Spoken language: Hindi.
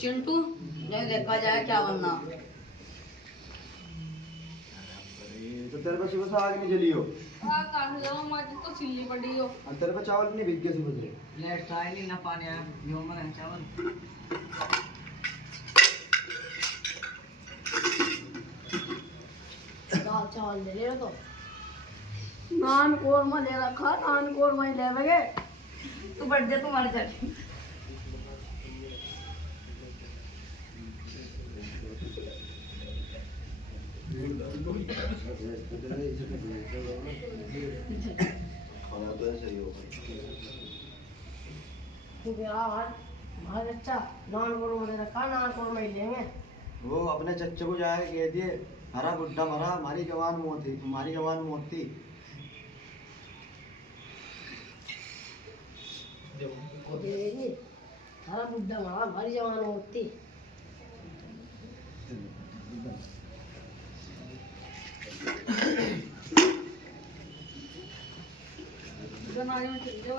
चिंटू नहीं देखा जाए क्या बनना। तो तेरे पे सुबह से आग नहीं जली हो? काफी ज्यादा मजे तो सिल्ली पड़ी हो। तेरे पे चावल नहीं भीग गए सुबह से? लेट आए नहीं ना पानी आया यो मन चावल। दाल चावल ले ले तो नान कोरमा ले रखा, नान कोरमा ही ले लगे। तू बैठ जा, तू मर जा। खाना तो ऐसे ही होगा। तू मेरा भाई अच्छा नान कोरमा ले रखा, नान कोरमा ही लेंगे। वो अपने चच्चे को जाके कह दिए हरा बुड्ढा मरा, हमारी जवान मौत थी, तुम्हारी जवान मौत थी। हरा बुड्ढा मरा, हमारी जवान मौत थी। बनाने में चल जाओ।